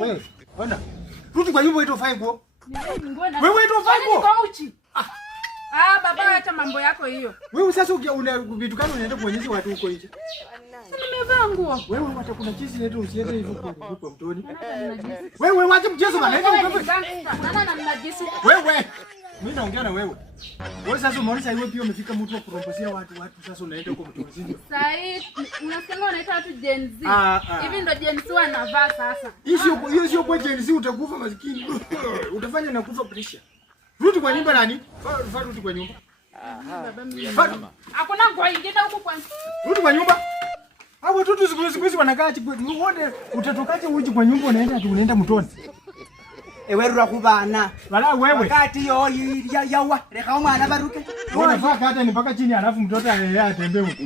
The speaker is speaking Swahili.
Wewe, bwana. Rudi kwa nyumba ito fai nguo. Wewe ito fai nguo. Baba acha mambo yako hiyo. Wewe sasa una vitu gani unaenda kuonyesha watu huko nje? Nimevaa nguo. Wewe hata kuna jinsi yetu usiende hivyo kwa mtoni. Wewe wacha mchezo bana. Wewe. Mimi naongea na wewe. Wewe sasa umeona hiyo pia umefika mtu wa kurombosia watu sasa unaenda huko mtoni. Sasa unasema unaita watu Gen Z. Hivi ndo Gen Z wanavaa sasa. Hiyo sio kwa Gen Z utakufa maskini. Utafanya na kufa pressure. Rudi kwa nyumba nani? Rudi kwa nyumba. Hakuna nguo nyingine huko kwanza. Rudi kwa nyumba. Hao watoto siku hizi wanakaa uone utatokaje uji kwa nyumba unaenda mtoni. Ewe rura kubana. Wala wewe. Wakati yo yawa reka umwana baruke. Unafaa hata ni mpaka chini alafu mtoto atembee huko.